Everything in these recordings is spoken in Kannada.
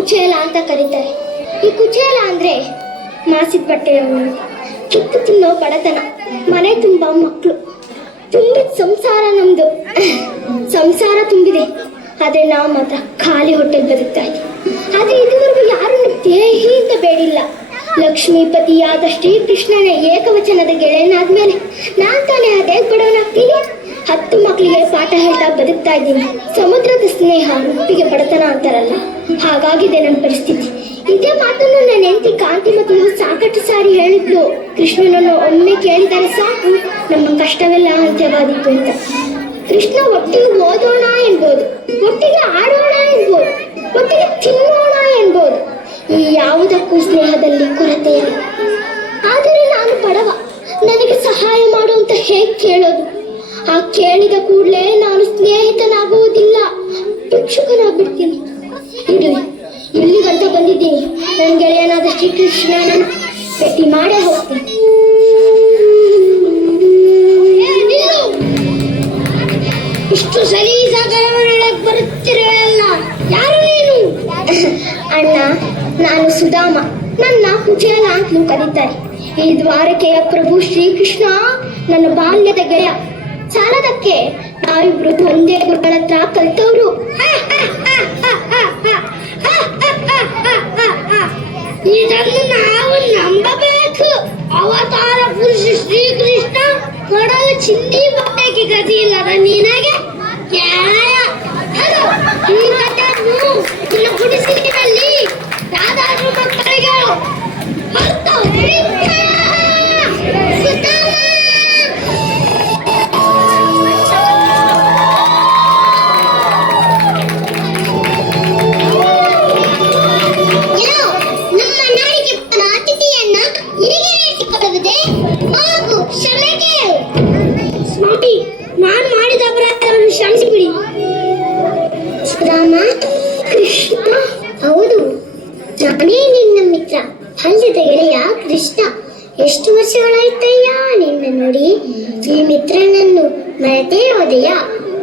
ಕುಚೇಲ ಅಂತ ಕರೀತಾರೆ. ಈ ಕುಚೇಲ ಅಂದ್ರೆ ಮಾಸಿದ ಬಟ್ಟೆಯವನು, ಕಿತ್ತು ತಿನ್ನೋ ಬಡತನ, ಮನೆ ತುಂಬ ಮಕ್ಕಳು, ತುಂಬಿದ ಸಂಸಾರ ನಮ್ದು. ಸಂಸಾರ ತುಂಬಿದೆ, ಆದ್ರೆ ನಾವು ಮಾತ್ರ ಖಾಲಿ ಹೊಟ್ಟೆಗೆ ಬದುಕ್ತಾ ಇದ್ದೀವಿ. ಆದ್ರೆ ಇದುವರೆಗೂ ಯಾರನ್ನು ದೇಹಿ ಅಂತ ಬೇಡಿಲ್ಲ. ಲಕ್ಷ್ಮೀಪತಿಯಾದ ಶ್ರೀಕೃಷ್ಣನ ಏಕವಚನದ ಗೆಳೆಯನಾದ್ಮೇಲೆ ನಾನ್ ತಾನೇ ಅದೇ ಬಡವನಾಗ್ತೀನಿ. 10 ಮಕ್ಕಳಿಗೆ ಪಾಠ ಹೇಳ್ತಾ ಬದುಕ್ತಾ ಇದ್ದೀನಿ. ಸಮುದ್ರದ ಸ್ನೇಹ ಉಪ್ಪಿಗೆ ಬಡತನ ಅಂತಾರಲ್ಲ, ಹಾಗಾಗಿದೆ ನನ್ನ ಪರಿಸ್ಥಿತಿ. ಇದೇ ಮಾತನ್ನು ನನ್ನ ಹೆಂಡತಿ ಕಾಂತಿಮತಿ ಸಾಕಷ್ಟು ಸಾರಿ ಹೇಳಿದ್ಲು. ಕೃಷ್ಣನನ್ನು ಒಮ್ಮೆ ಕೇಳಿದರೆ ಸಾಕು, ನಮ್ಮ ಕಷ್ಟವೆಲ್ಲ ಅಂತ್ಯವಾದಿತ್ತು ಅಂತ. ಕೃಷ್ಣ ಒಟ್ಟಿಗೆ ಓದೋಣ ಎನ್ಬೋದು, ಒಟ್ಟಿಗೆ ಆಡೋಣ ಎನ್ಬೋದು, ಒಟ್ಟಿಗೆ ತಿನ್ನೋಣ ಎನ್ಬೋದು. ಈ ಯಾವುದಕ್ಕೂ ಸ್ನೇಹದಲ್ಲಿ ಕೊರತೆ ಇಲ್ಲ. ಆದರೆ ನಾನು ಬಡವ, ನನಗೆ ಸಹಾಯ ಮಾಡು ಅಂತ ಹೇಗೆ ಕೇಳೋದು? ಆ ಕೇಳಿದ ಕೂಡಲೇ ನಾನು ಸ್ನೇಹಿತನಾಗುವುದಿಲ್ಲ, ಭಿಕ್ಷುಕನಾಗ್ಬಿಡ್ತೀನಿ. ಇಲ್ಲಿಗಂತ ಬಂದಿದ್ದೀನಿ. ನನ್ನ ಗೆಳೆಯನಾದ ಶ್ರೀಕೃಷ್ಣನ ಭೇಟಿ ಮಾಡೇ ಹೋಗ್ತೀನಿ. ಇಷ್ಟು ಸಲೀಸಾಗಿ ಬರುತ್ತಿರಲ್ಲ, ಯಾರು ನೀನು? ಅಣ್ಣ, ನಾನು ಸುಧಾಮ, ನನ್ನ ಕುಚೇಲ ಅಂತಲೂ ಕರೀತಾರೆ. ಈ ದ್ವಾರಕೆಯ ಪ್ರಭು ಶ್ರೀಕೃಷ್ಣ ನನ್ನ ಬಾಲ್ಯದ ಗೆಳೆಯ. ಸಾಲದಕ್ಕೆ ನಾವಿಬ್ರು ಒಂದೇ ಗುರುಗಳ ಹತ್ರ ಕಲ್ತವ್ರು. ಇದನ್ನು ನಾವು ನಂಬಬೇಕು. ಅವತಾರ ಪುರುಷ ಶ್ರೀಕೃಷ್ಣ ಕೊಡಲು ಚಿಂದಿ ಬಟ್ಟೆಗೆ ಗತಿ ಇಲ್ಲದ ನಿನಗೆ ಈ ಕಥೆಯನ್ನು ನಿನ್ನ ಗುಡಿಸಲಿನಲ್ಲಿ ಯಾವ್ದಾದ್ರು ಮಕ್ಕಳಿಗೆ ಸ್ವಾಮಿ, ನಾನು ಮಾಡಿದ ಅಪರಾಧವನ್ನು ಕ್ಷಮಿಸಿಬಿಡಿ. ರಾಮ ಕೃಷ್ಣ, ಹೌದು, ನಾನೇ ನಿನ್ನ ಮಿತ್ರ, ಹಲ್ಲೆದ ಗೆಳೆಯ ಕೃಷ್ಣ. ಎಷ್ಟು ವರ್ಷಗಳಾಯ್ತಯ್ಯ ನಿನ್ನ ನೋಡಿ. ಈ ಮಿತ್ರನನ್ನು ಮರೆತೇ ಹೋದೆಯಾ?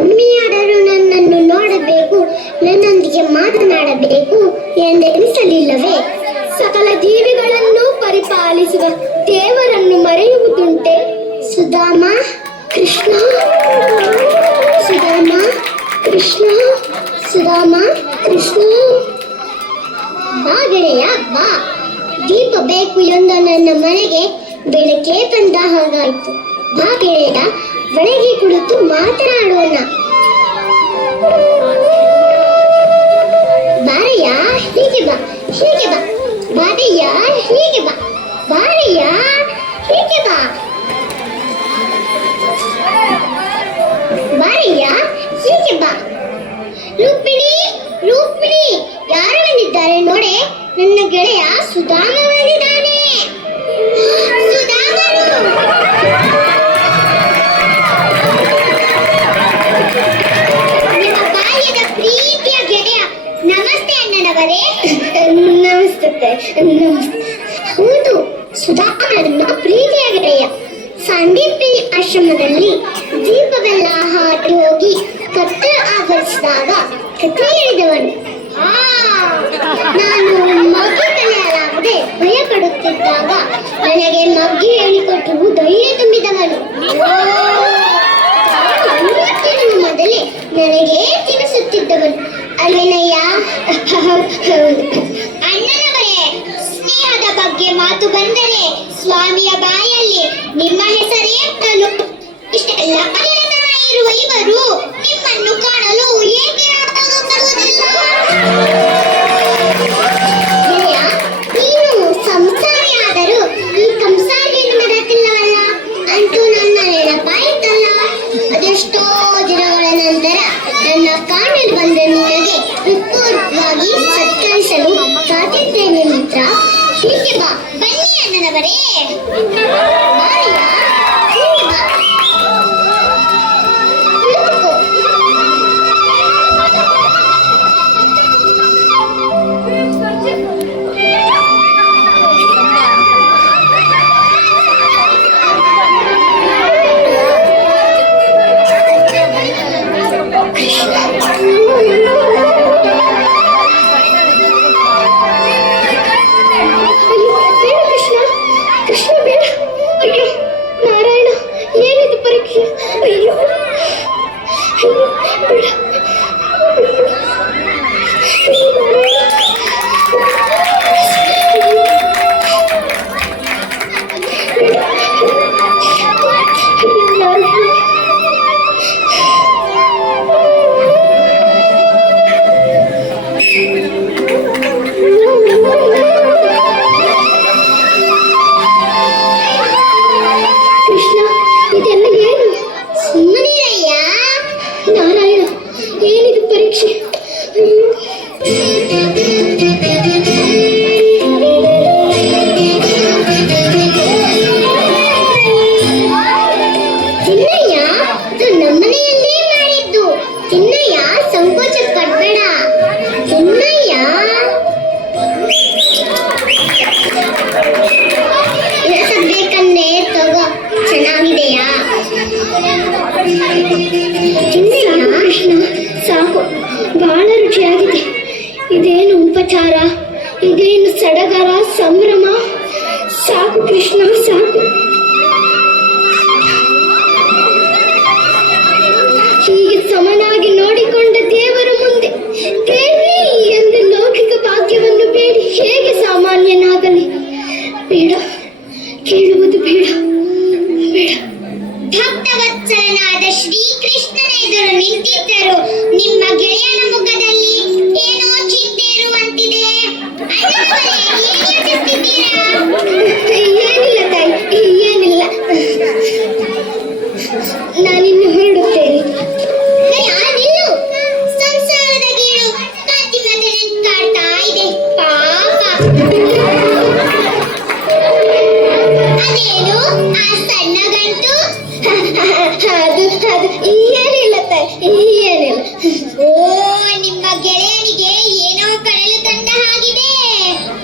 ಒಮ್ಮೆಯಾದರೂ ನನ್ನನ್ನು ನೋಡಬೇಕು, ನನ್ನೊಂದಿಗೆ ಮಾತನಾಡಬೇಕು ಎಂದೆನಿಸಲಿಲ್ಲವೇ? ಸಕಲ ಜೀವಿಗಳನ್ನು ಪರಿಪಾಲಿಸುವ ದೇವರನ್ನು ಮರೆಯುವುದುಂಟೆ? ಸುಧಾಮ ಕೃಷ್ಣ, ಸುಧಾಮ ಕೃಷ್ಣ, ಸುಧಾಮ ಕೃಷ್ಣ. ಬಾ ಗೆಳೆಯ ಬಾ, ದೀಪ ಬೇಕು ಎಂದು ನನ್ನ ಮನೆಗೆ ಬೆಳಕೆ ಬಂದ ಹಾಗಾಯ್ತು. ಬಾ ಗೆಳೆಯ, ಒಳಗೆ ಕುಳಿತು ಮಾತನಾಡೋಣ. ಬಾರಯ್ಯ, ಹೀಗೆ ಬಾ, ಹೀಗೆ ಬಾ. ಬಾರಯ್ಯ, ಹೀಗೆ ಬಾ. ಬಾರಯ್ಯ, ಹೀಗೆ ಬಾ. ಬಾರಯ್ಯ, ಹೀಗೆ ಬಾ. ರೂಪಿಣಿ, ರೂಪಿಣಿ, ಯಾರು ಬಂದಿದ್ದಾರೆ ನೋಡೆ? ನನ್ನ ಗೆಳೆಯ ಸುಧಾಮ ಬಂದಿದ್ದಾನೆ. ಸುಧಾಮರು, ನಿಮ್ಮ ಬಾಲ್ಯದ ಪ್ರೀತಿಯ ಗೆಳೆಯ. ನಮಸ್ತೆ ಅಣ್ಣನವರೇ. ನಮಸ್ತೆ. ಹೌದು, ಸುಧಾಮ ನನ್ನ ಪ್ರೀತಿಯ ಗೆಳೆಯ. ಸಂದೀಪಿನಿ ಆಶ್ರಮದಲ್ಲಿ ದೀಪವೆಲ್ಲ ಹಾಕಿ ಹೋಗಿ ಕತ್ತೆ ಆವರಿಸಿದಾಗ ಕಥೆ ಹೇಳಿದವನು. ನಾನು ಮಗ್ಗಿ ಕಲಿಯಲಾಗದೆ ಭಯ ಪಡುತ್ತಿದ್ದಾಗ ನನಗೆ ಮಗ್ಗಿ ಹೇಳಿಕೊಟ್ಟು ಧೈರ್ಯ ತುಂಬಿದವನು. ಮೊದಲೇ ನನಗೆ ತಿಳಿಸುತ್ತಿದ್ದವನು. ಅಲ್ಲೇನಯ್ಯ? ಅಣ್ಣನವರೇ, ಸ್ನೇಹದ ಬಗ್ಗೆ ಮಾತು ಬಂದರೆ ಸ್ವಾಮಿಯ ಬಾಯಲ್ಲಿ ನಿಮ್ಮ ಹೆಸರೇ ನಾನು. ಇಷ್ಟೆಲ್ಲ ಇರುವ ಇವರು ನಿಮ್ಮನ್ನು ಕಾಣಲು ಏಕೆ ಬರುವುದಿಲ್ಲ? ನೀನು ಸಂಸಾರಿ ಆದರೂ ಈ ಕಂಸಾರಿಯನ್ನು ಮರೆತಿಲ್ಲವಲ್ಲ ಅಂತೂ ನನ್ನ ನೆನಪಾಯಿತಲ್ಲ. ಅದೆಷ್ಟೋ ದಿನಗಳ ನಂತರ ನನ್ನ ಕಾಣಲು ಬಂದ ನಿನಗೆ ಹೃತ್ಪೂರ್ವಕವಾಗಿ ಸತ್ಕರಿಸಲು ಕಾದಿದ್ದೇನೆ ಮಿತ್ರ. ಹೀಗೆ ಬಾ, ಬನ್ನಿ ಅಣ್ಣನವರೇ. ಬಹಳ ರುಚಿಯಾಗಿದೆ. ಇದೇನು ಉಪಚಾರ, ಇದೇನು ಸಡಗರ, ಸಂಭ್ರಮ. ಸಾಕು ಕೃಷ್ಣ, ಸಾಕು. ಹೀಗೆ ಸಮನಾಗಿ ನೋಡಿಕೊಂಡ ದೇವರ ಮುಂದೆ ದೇವಿ ಎಂದು ಲೌಕಿಕ ಭಾಗ್ಯವನ್ನು ಬೇಡಿ ಹೇಗೆ ಸಾಮಾನ್ಯನಾಗಲಿ? ಬೇಡ, ಕೇಳುವುದು ಬೇಡ, ಬೇಡ. ಭಕ್ತವತ್ಸಲನಾದ ಶ್ರೀಕೃಷ್ಣನ ಎದುರು ನಿಂತಿದ್ದರು ನಿಮ್ಮ ಗೆಳೆಯನ ಮುಖದಲ್ಲಿ ಏನೋ ಚಿಂತೆ ಇರುವಂತಿದೆ. ಏನಿಲ್ಲ ತಾಯಿ, ಏನಿಲ್ಲ. ನಾನಿನ್ನು ಹೊರಡುತ್ತೇನೆ. ಸಂಸಾರದ ಗೀಳು ಕಾಂತಿಮತೆ ಕಾಡ್ತಾ ಇದೆ ಪಾಪ. ಅದೇನು ಆ ಸಣ್ಣ ಗಂಟು? ಅದು ಏನಿಲ್ಲ ತಾಯಿ, ಏನಿಲ್ಲ. ಓ, ನಿಮ್ಮ ಗೆಳೆಯನಿಗೆ ಏನೋ ಕಡಲು ತಂದ ಹಾಗಿದೆ.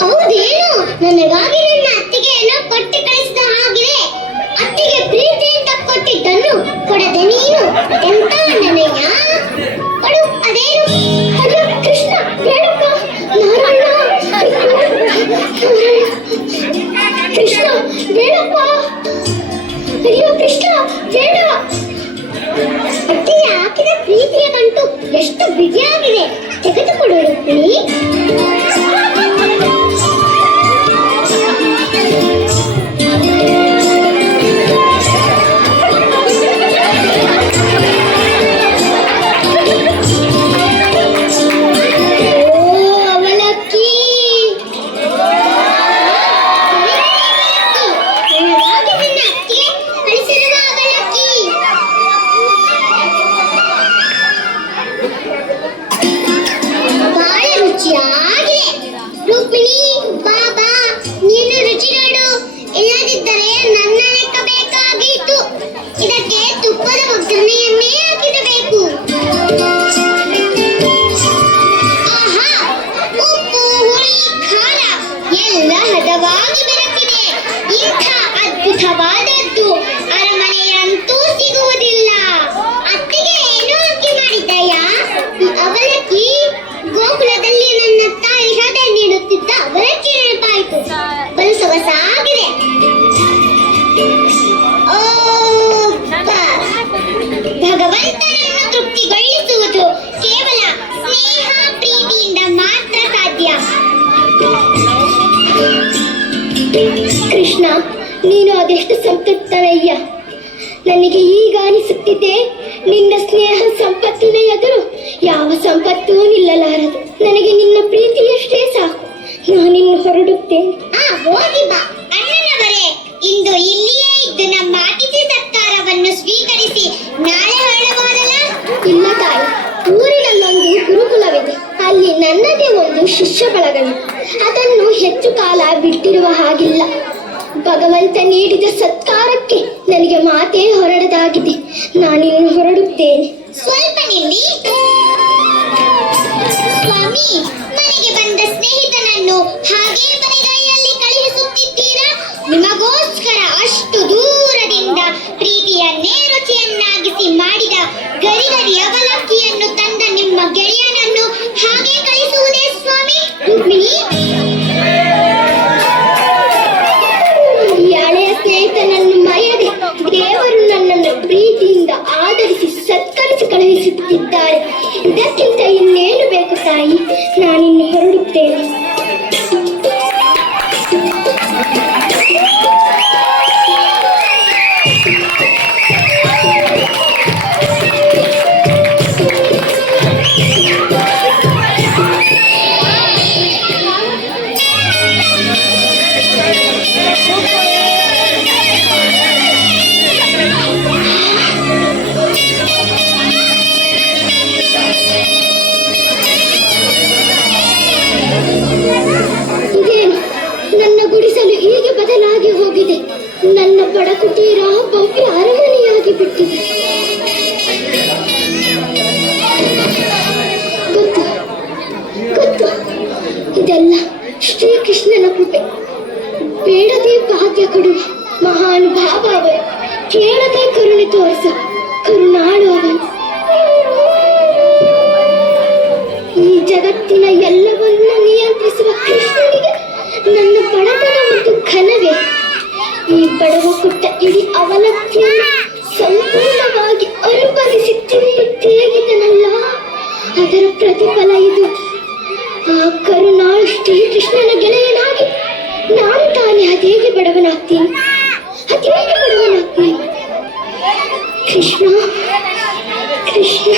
ಹೌದೇನು? ನನಗಾಗಿ ನನ್ನ ಅತ್ತಿಗೆ ಏನೋ ಕೊಟ್ಟು ಕಳಿಸಿದ ಹಾಗಿದೆ. ಅತ್ತಿಗೆ ಪ್ರೀತಿಯಿಂದ ಕೊಟ್ಟಿದ್ದನ್ನು ಕೊಡದೆ ನೀನು ಎಂತ ನನಯ್ಯ? ಕೊಡು, ಅದೇನು? ಅಯ್ಯೋ ಕೃಷ್ಣ, ಬೇಡಪ್ಪ. ಕೃಷ್ಣ, ಬೇಡಪ್ಪ. ಅಯ್ಯೋ ಕೃಷ್ಣ, ಬೇಡ. ಅತ್ತಿಗೆ ಹಾಕಿದ ಪ್ರೀತಿಯ ಗಂಟು ಎಷ್ಟು ಬಿಗಿಯಾಗಿದೆ. ತೆಗೆದುಕೊಡು ರುಕ್ಮಿಣಿ. ರುಕ್ಮಿಣಿ, ಬಾಬಾ, ನೀನು ರುಚಿ ನೋಡು. ಇಲ್ಲದಿದ್ದರೆ ನನ್ನ ಲೆಕ್ಕ ಬೇಕಾಗಿತ್ತು. ಇದಕ್ಕೆ ತುಪ್ಪದ ಒಗ್ಗರಣೆಯನ್ನೇ ಹಾಕಿಡಬೇಕು. ಆಹಾ, ಉಪ್ಪು, ಹುಳಿ, ಖಾರ ಎಲ್ಲ ಹದವಾಗಿ ಬೆರೆತಿದೆ. ಇಂಥ ಅದ್ಭುತವಾದದ್ದು ಅರಮನೆಯಂತೂ ಸಿಗುವುದಿಲ್ಲ. ಅತ್ತಿಗೆ ಏನು ಅಕ್ಕಿ ಮಾಡಿದ್ದಯ್ಯ? ಅವಲಕ್ಕಿ ಗೋಕುಲದಲ್ಲಿ ನನ್ನ ತಾಯಿ ಹದೆ ನೀಡುತ್ತಿದ್ದ ಅವಲಕ್ಕಿ ನೆನಪಾಯಿತು. ಬಲು ಸೊಗಸಾಗಿದೆ. ಓ, ಭಗವಂತನನ್ನು ತೃಪ್ತಿಗೊಳಿಸುವುದು ಕೇವಲ ಸ್ನೇಹ ಪ್ರೀತಿಯಿಂದ ಮಾತ್ರ ಸಾಧ್ಯ. ಕೃಷ್ಣ, ನೀನು ಅದೆಷ್ಟು ಸಂತೃಪ್ತನಯ್ಯ. ನನಗೆ ಈಗ ಅನಿಸುತ್ತಿದೆ, ನಿನ್ನ ಸ್ನೇಹ ಸಂಪತ್ತಿನ ಎದುರು ಯಾವ ಸಂಪತ್ತೂ ನಿಲ್ಲಲಾರದು. ನನಗೆ ನಿನ್ನ ಪ್ರೀತಿಯಷ್ಟೇ ಸಾಕು. ನಾನಿನ್ನು ಹೊರಡುತ್ತೇನೆ. ಹೋಗಿ ಬಾ ಅಣ್ಣನವರೇ. ಇಂದು ಇಲ್ಲಿಯೇ ಇದ್ದು ನಮ್ಮ ಅತಿಥಿ ಸತ್ಕಾರವನ್ನು ಸ್ವೀಕರಿಸಿ ನಾಳೆ ಹೊರಡಬಹುದಲ್ಲ? ಇಲ್ಲ ತಾಯಿ, ಊರಿನಲ್ಲೊಂದು ಗುರುಕುಲವಿದೆ. ಅಲ್ಲಿ ನನ್ನದೇ ಒಂದು ಶಿಷ್ಯ ಬಳಗವಿದೆ. ಅದನ್ನು ಹೆಚ್ಚು ಕಾಲ ಬಿಟ್ಟಿರುವ ಹಾಗಿಲ್ಲ. ಭಗವಂತ ನೀಡಿದ ಸತ್ಕಾರಕ್ಕೆ ನನಗೆ ಮಾತೇ ಹೊರಡದಾಗಿದೆ. ನಾನಿನ್ನು ಹೊರಡುತ್ತೇನೆ. ಸ್ವಲ್ಪ ನಿಲ್ಲಿ ಸ್ವಾಮಿ. ಮನೆಗೆ ಬಂದ ಸ್ನೇಹಿತನನ್ನು ಹಾಗೇ ಬರಿಗೈಯಲ್ಲಿ ಕಳುಹಿಸುತ್ತಿದ್ದೀರಾ? ನಿಮಗೋಸ್ಕರ ಅಷ್ಟು ದೂರದಿಂದ ಪ್ರೀತಿಯನ್ನೇ ರುಚಿಯನ್ನಾಗಿಸಿ ಮಾಡಿದ ಗರಿಗರಿ ಅವಲಕ್ಕಿಯನ್ನು ತಂದ ನಿಮ್ಮ ಗೆಳೆಯನನ್ನು ಹಾಗೆ ಕಳಿಸುವುದೇ ಸ್ವಾಮಿ? ರುಕ್ಮಿಣಿ, ಹಳೆಯ ಸ್ನೇಹಿತನನ್ನು ಮರೆಯದೆ ದೇವರು ನನ್ನನ್ನು ಪ್ರೀತಿಯಿಂದ ಆದರಿಸಿ ಸತ್ಕರಿಸಿ ಕಳುಹಿಸುತ್ತಿದ್ದಾರೆ. ಇದಕ್ಕಿಂತ ಇನ್ನೇನು ಬೇಕು ತಾಯಿ? ನಾನಿನ್ನು ಹೊರಡುತ್ತೇನೆ. ಇದೇನು, ನನ್ನ ಗುಡಿಸಲು ಹೀಗೆ ಬದಲಾಗಿ ಹೋಗಿದೆ. ನನ್ನ ಬಡಕುಟೀರ ಭವ್ಯ ಅರಮನೆಯಾಗಿ ಬಿಟ್ಟಿದೆ. ಗೊತ್ತು, ಇದೆಲ್ಲ ಶ್ರೀಕೃಷ್ಣನ ಕೃಪೆ. ಬೇಡದೆ ಭಾಗ್ಯ ಕೊಡುವ ಮಹಾನುಭಾವ ಅವರು. ಕೇಳದೆ ಕರುಣೆ ತೋರಿಸ ಕರುಣಾಳು ಅವನು. ಜಗತ್ತಿನ ಎಲ್ಲವನ್ನ ನಿಯಂತ್ರಿಸುವ ಕೃಷ್ಣನಿಗೆ ನನ್ನ ಬಡತನ ಮತ್ತು ಘನವೇ ಈ ಬಡವ ಕೊಟ್ಟ ಇಡೀ ಅವಲಕ್ಕಿಯನ್ನು ಸಂಪೂರ್ಣವಾಗಿ ಅನುಭವಿಸಿ ತಿಂದು ತೇಗಿದನಲ್ಲ, ಅದರ ಪ್ರತಿಫಲ ಇದು. ಆ ಕರುಣಾಳು ಶ್ರೀಕೃಷ್ಣನ ಗೆಳೆಯನಾಗಿ ನಾನು ತಾನೇ ಅದೇಗೆ ಬಡವನಾಗ್ತೀನಿ, ಅದೇಗೆ ಬಡವನಾಗ್ತೀನಿ. ಕೃಷ್ಣ ಕೃಷ್ಣ